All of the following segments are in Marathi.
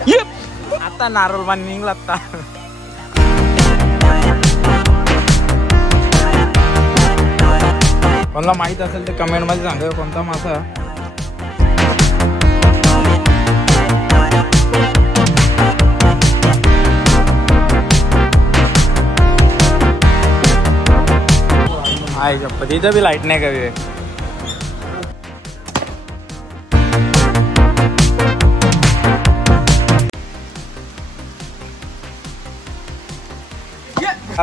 आता नारळ पाणी निघला आता. कोणाला माहित असेल तर कमेंट मध्ये सांगा कोणता मासा. आहे गप्पा इथं बी लाईट नाही का विवेक.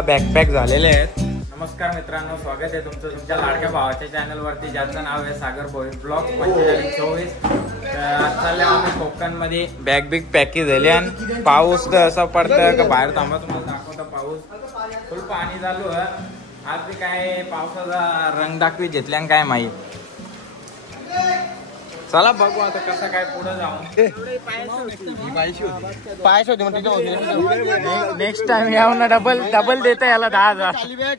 बॅकपॅक झालेले आहेत. नमस्कार मित्रांनो, स्वागत आहे तुमचं तुमच्या लाडक्या भावाच्या चॅनल वरती, ज्याचं नाव आहे सागर भोईर ब्लॉग 4524. आज चालले आम्ही कोकण मध्ये. बॅग बिग पॅकेज झाली आणि पाऊस तर असं पडतं का बाहेर थांबा. तुम्हाला दाखवता पाऊस फुल पाणी चालू आहे. आज बी काय पावसाचा रंग दाखवी घेतल्या काय माहिती. चला बघू आता कसं काय पुढे जाऊन. नेक्स्ट टाइम याव ना डबल देता याला 10,000.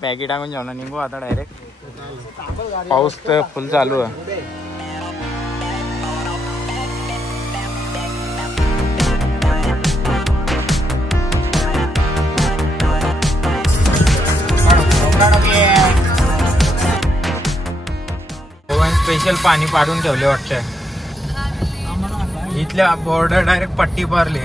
पॅकेट टाकून जाऊ ना निघू आता डायरेक्ट. पाऊस तर फुल चालू आहे. स्पेशल पाणी पाडून ठेवले वाटतं. इथल्या बॉर्डर डायरेक्ट पट्टी भरली.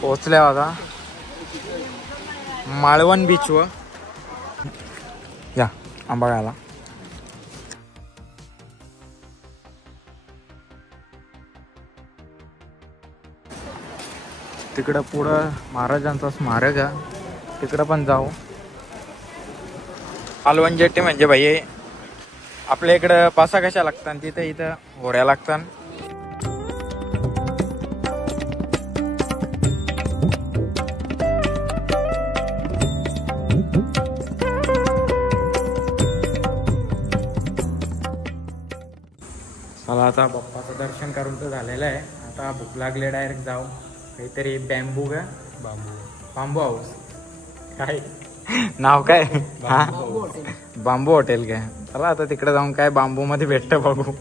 पोचल्या होता मालवण बीच वर. या आंबाळ्याला तिकडं पुढं महाराजांचा स्मारक आहे, तिकडं पण जाऊ. मालवण जेट्टी म्हणजे भाई आपल्या इकडं बसा कशा लागतात, तिथे इथं होऱ्या लागतात. चला आता बाप्पाचं दर्शन करून तर झालेलं आहे. आता भूक लागले, डायरेक्ट जाऊ काहीतरी. बॅम्बू का बांबू हाऊस काय नाव काय. बांबू हॉटेल काय. चला आता तिकडे जाऊन काय बांबू मध्ये भेटतं बघू.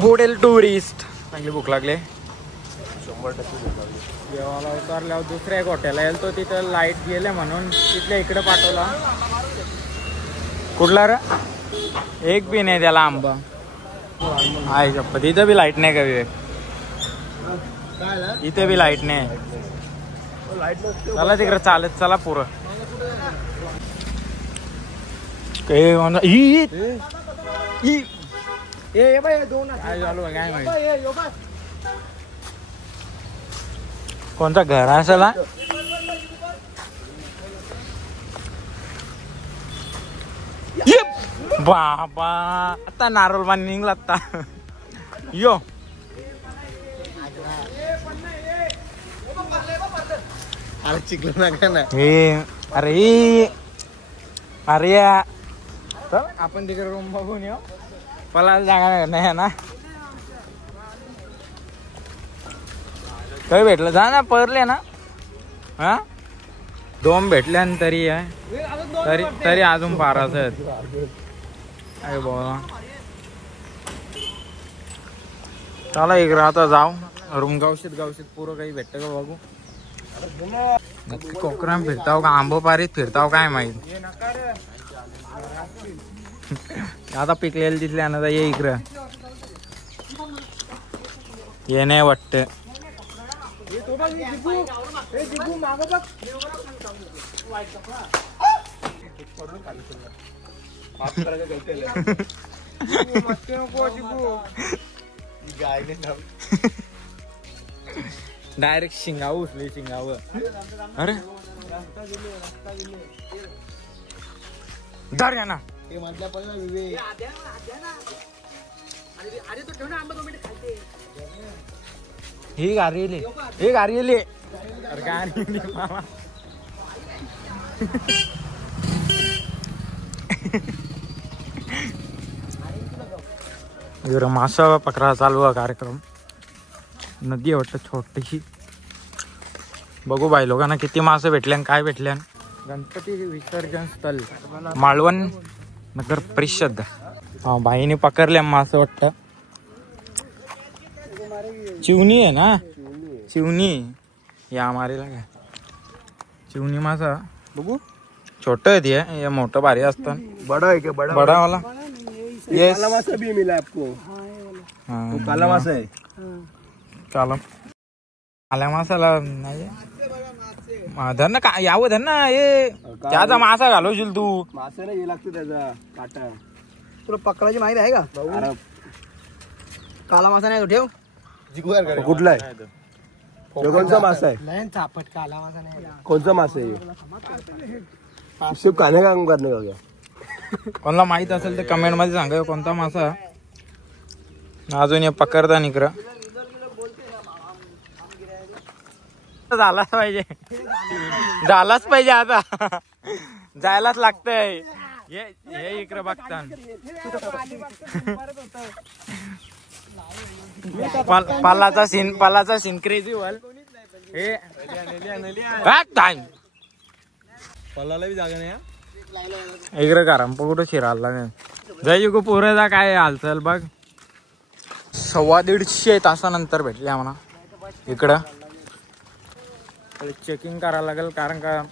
Hotel tourist. चांगली भूक लागले. 100% भूक लागली. जेवायला उतरल्यावर दुसऱ्या एक हॉटेलला गेलो, तिथं लाईट गेले म्हणून तिथल्या इकडे पाठवला. कुठला रे. एक बी नाही त्याला आंबा. आहे गप्पा इथं बी लाईट नाही का विवेक. इथे बी लाईट नाही. चला तिकडे चालत चला पुरं. काय चालू काय माहिती. कोणता घर असेल. बाबा आता नारळ पाणी निघला आता. यो अरे चिकलो ना हे. अरे अरे आपण तिकडे रूम बघून येऊ. मला जागा नाही ना. काही भेटलं जा ना परले ना. हा 2 भेटल्या तरी आहे. तरी अजून 12 आहेत. अरे बोला चला इकडे आता जाऊ. रूम गावशीत पुरं काही भेटतं का बघू. नक्की कोकराम फिरताव का आंबोपारीत फिरताव काय माहित. आता पिकलेलं तिथले ना ये इकडं. ये नाही वाटत. डायरेक्ट शिंगाव उचले शिंगाव. अरे धर घ्या ना. अरे तो ठेव ना आंबा 2 मिनिट खालते. ही गाडी अरे गाडी मामा इकडं मासा पकडा चालू आहे कार्यक्रम. नदी आहे वाटतं छोटीशी. बघू बाई लोकांना किती मासे भेटले आणि काय भेटले. गणपती विसर्जन स्थळ मालवण नगर परिषद. हा बाईने पकडले मासे वाटतं. चिवणी आहे ना चिवणी या मारीला काय चिवणी मासा बघू. छोट आहे ते मोठं भारी असतं. बड़ा है क्या? बड़ा वाला ये काला मासा भी मिला आपको. वो काला मासा है. काला मासाला नाही धर ना का यावं धर ना हे त्याचा मासा घालवशील तू. मासा नाही लागतो त्याचा काटा. तुला पकडायची माहिती आहे का? काला मासा नाही तो ठेव. कुठला आहे? कोणचा मासा आहे? काला मासा नाही. कोणचा मासा आहे? शिव खाने का करणे का क्या? कोणाला माहित असेल तर कमेंट मध्ये सांगा कोणता मासा. अजून हे पकडता निकर झालाच पाहिजे आता. जायलाच लागतंय. हे इकडे बघता पालाचा सीन क्रेझी वल हे पल्लाला बी जागा नाही. इकडे कारण कुठं शिरायला जायची गो पोरं काय हालचाल बघ. 150 तासानंतर भेटले आम्हाला इकडं. चेकिंग करायला लागेल कारण का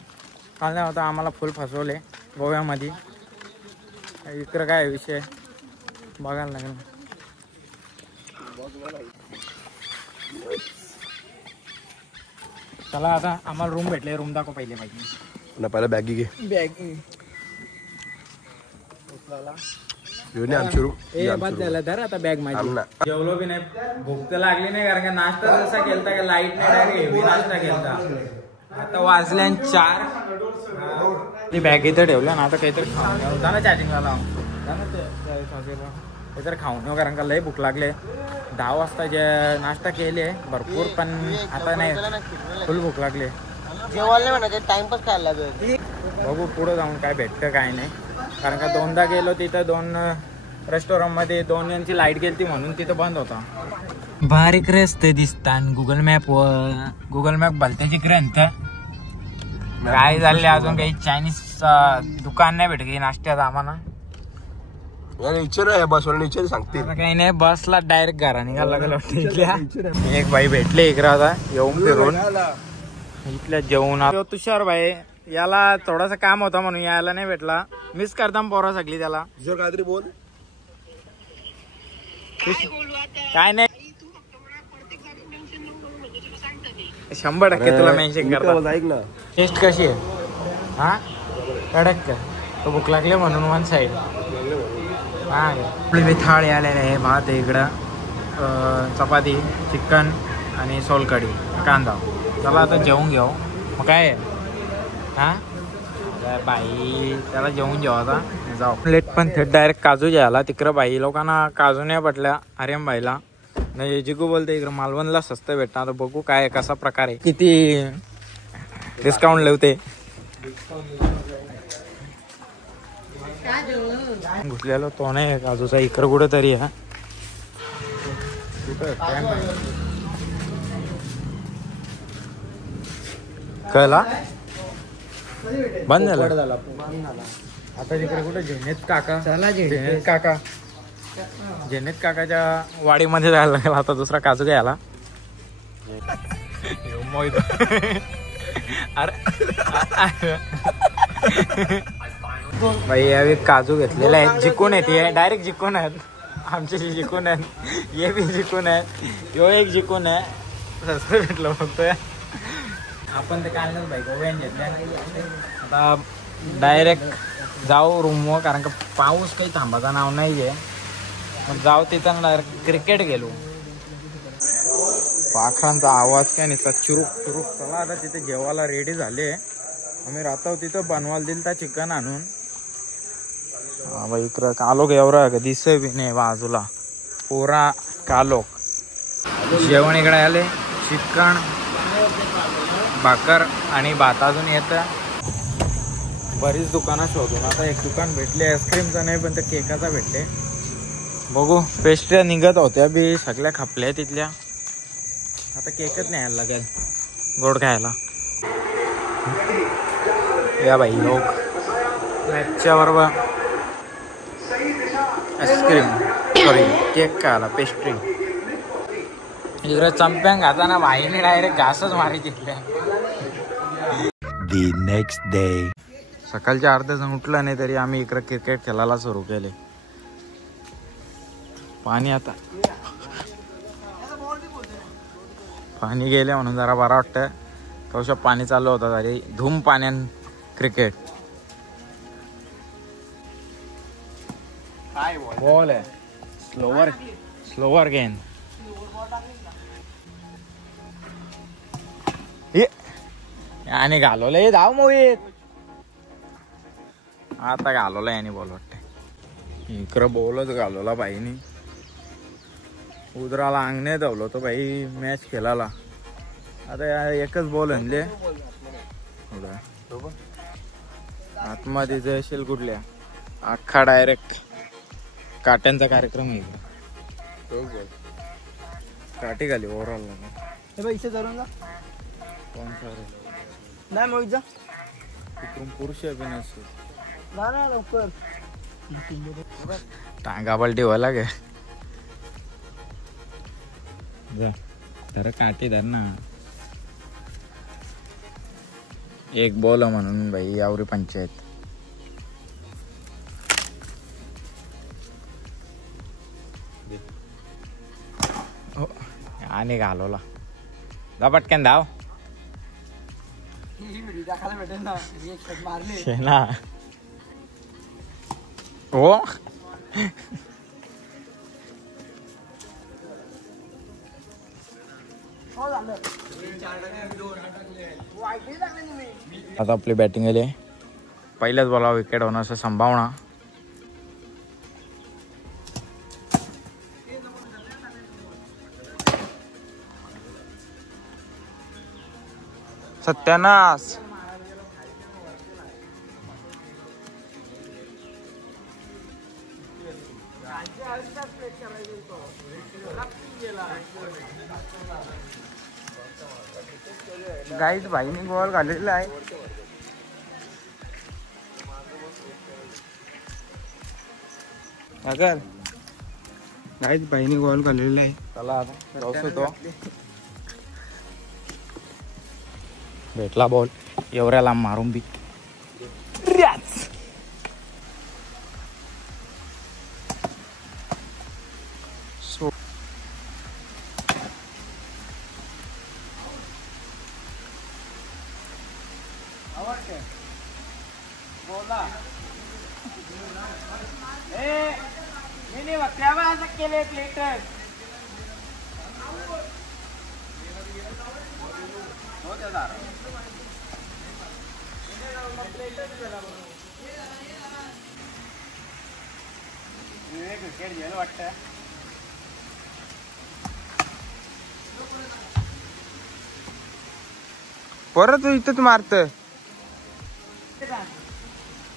काल नाही होता आम्हाला फुल फसवले गोव्यामध्ये. इकडं काय विषय बघायला लागेल. चला आता आम्हाला रूम भेटले. रूम दाखव पहिले पाहिजे. पहिला बॅगी घे. बॅग आमची रूम. बस झालं धर आता बॅग माझी. जेवलो बी नाही. भूक तर लागली नाही कारण का नाश्ता जसा केलता का लाईट नाही डायरेक्ट हेवी नाश्ता केलता. आता वाजल्या 4. ती बॅग इथं ठेवल्या ना. आता काहीतरी खाऊन जा ना चॅटिंगला काहीतरी खाऊन येऊ कारण का लय भूक लागले. 10 वाजता जे नाश्ता केले भरपूर पण आता नाही फुल भूक लागले. जेवायला म्हणा टाइमपास खायला लागेल. बघू पुढे जाऊन काय भेटतं काय नाही कारण का 2दा गेलो तिथं 2 रेस्टॉरंट मध्ये 2 यांची लाईट गेली म्हणून तिथं बंद होता. बारीक रस्ते दिसतात गुगल मॅप भलत्याची ग्रंथ. काय झाले अजून काही चायनीज दुकान नाही भेटत नाश्त्यात आम्हाला. बसवर सांगते काही नाही. बसला डायरेक्ट घरा निघायला लागलं. एक बाई भेटले इकडे आता येऊन फिरून इथल्या जेवण. तुषार भाई याला थोडासा काम होता म्हणून यायला नाही भेटला. मिस करता पोरा सगळी त्याला. काहीतरी बोल. काय नाही 100% तुला मेन्शन करता. ऐक ना टेस्ट कशी आहे? हा कडक का? तो भूक लागले म्हणून वन साईड. हा आपली थाळी आलेली आहे. भात आहे इकडं. चपाती चिकन आणि सोलकढी कांदा. चला आता जेवून घेऊ. मग काय हा बाई त्याला जेवून जेवा आता जाऊ. प्लेट पण थेट डायरेक्ट काजू घ्यायला. तिकडं बाई लोकांना काजू नाही पटल्या आर्यन भाईला. नाही जिगू बोलते इकडं मालवणला स्वस्त भेटणार. आता बघू काय कसा प्रकार आहे किती डिस्काउंट लावते. घुसलेलो तो नाही काजूचा इकडं कुठं तरी आहे. कळला बंद झाला आता तिकडे कुठे झेनेत काकाच्या वाडीमध्ये जायला लागेल आता दुसरा काजू घ्यायला. अरे भाई यावेळी काजू घेतलेले आहेत. जिकून आहेत हे डायरेक्ट जिकून आहेत. आमचे जिकून आहेत. हे बी जिकून आहेत. यो एक जिकून आहे. स्वस्त भेटलं फक्त. आपण ते काढलंच भाई गोव्यान घेतल्या. आता डायरेक्ट जाऊ रूमवर कारण का पाऊस काही थांबायचं नाव नाही आहे. मग जाऊ तिथं डायरेक्ट क्रिकेट गेलो. पाखरांचा आवाज काय नाही चुरूक चुरूक. चला आता तिथे जेवायला रेडी झाले. आम्ही राहतो तिथं बनवायला दिल तर चिकन आणून. हा बाई इकडं कालोक एवढं दिसय बी नाही बाजूला. पोरा कालोक जेवण इकडे आले. चिकन भाकर आणि भात अजून येतं. बरीच दुकानं शोधून आता एक दुकान भेटले आईस्क्रीमचं नाही पण ते केकाचा भेटले. बघू पेस्ट्र्या निघत होत्या बी सगळ्या खपल्या तिथल्या. आता केकच न्यायला लागेल गोड खायला. या बाई लोक मॅचच्या बरोबर आईस्क्रीम सॉरी केक खायला पेस्ट्री. इकडे चंप्यांग घाताना भाईने डायरेक्ट घासच मारी घेतल्या. The next day. सकाळच्या अर्ध्या जण उठलं नाही तरी आम्ही इकडे क्रिकेट खेळायला सुरू केले. पाणी आता पाणी गेले म्हणून जरा बरं वाटतं. कौशा पाणी चालू होतं तरी धूम पाण्यान क्रिकेट. बॉल आहे स्लोवर गेन. आणि घालवलंय धाव मोहित. आता घालवला याने बॉल वाटते. इकडं बॉलच घालवला बाईनी. उदराला अंगणे धावलो तो बाई मॅच खेळाला. आता एकच बॉल आणले आतमध्ये जयशील कुठल्या अख्खा डायरेक्ट काट्यांचा कार्यक्रम आहे. काठी घाली ओव्हरऑल कोण नाही मोहित जा तिकडून पुरुष अभिनय लवकर टांगा पलटी व्हायला गे. धर काठी धर ना. एक बॉल म्हणून भाई यावरी पंचायत. आणि घालवला जा पटकन धाव. हो आता आपली बॅटिंग आली. पहिल्याच बॉलवर विकेट होण्याची संभावना. सत्यानाश. गाईज भाईने बॉल घालेला आहे. अगर गाईज भाईने बॉल घालेला आहे. चला आता तो भेटला बॉल एवढ्या लांब मारून बी. केले प्लेटर क्रिकेट घ्यायला वाटतं. परत इथंच मारत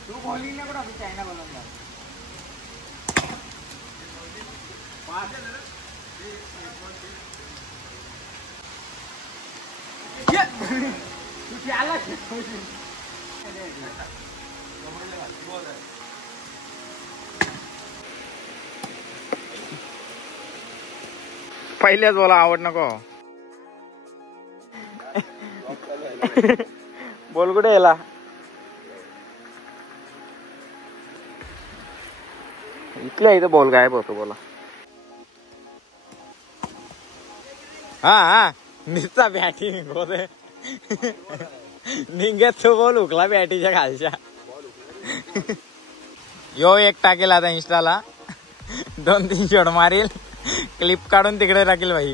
तू बॉलिंग नाही पण चायना बनवला. पहिल्याच बोला आवड नको. बोल कुठे याला. इथल्या इथं बॉल गायब होतो बोला. हा निस्ता बॅटिंग होते निघत तो बॉल उकला बॅटीच्या खालच्या. यो एक टाकेल आता इंस्टाला 2-3 शॉट मारील क्लिप काढून तिकडे टाकेल भाई.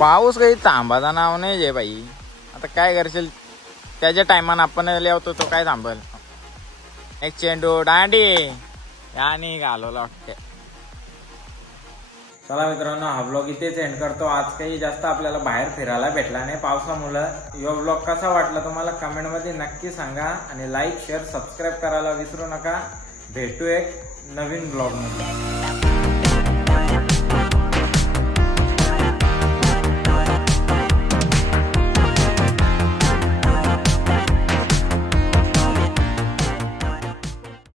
पाऊस काही थांबाचा नाव नाही जे भाई. आता काय करशील त्याच्या टायमानं आपण लिहावतो तो काय थांबल. एक चेंडू दांडी याने घालवला वाटते. चला मित्रांनो, हा ब्लॉग इथेच एंड करतो. आज काही जास्त आपल्याला बाहेर फिरायला भेटला नाही पावसामुळे. यो ब्लॉग कसा वाटला तुम्हाला कमेंट मध्ये नक्की सांगा आणि लाईक शेअर सबस्क्राईब करायला विसरू नका. भेटू एक नवीन ब्लॉग मध्ये.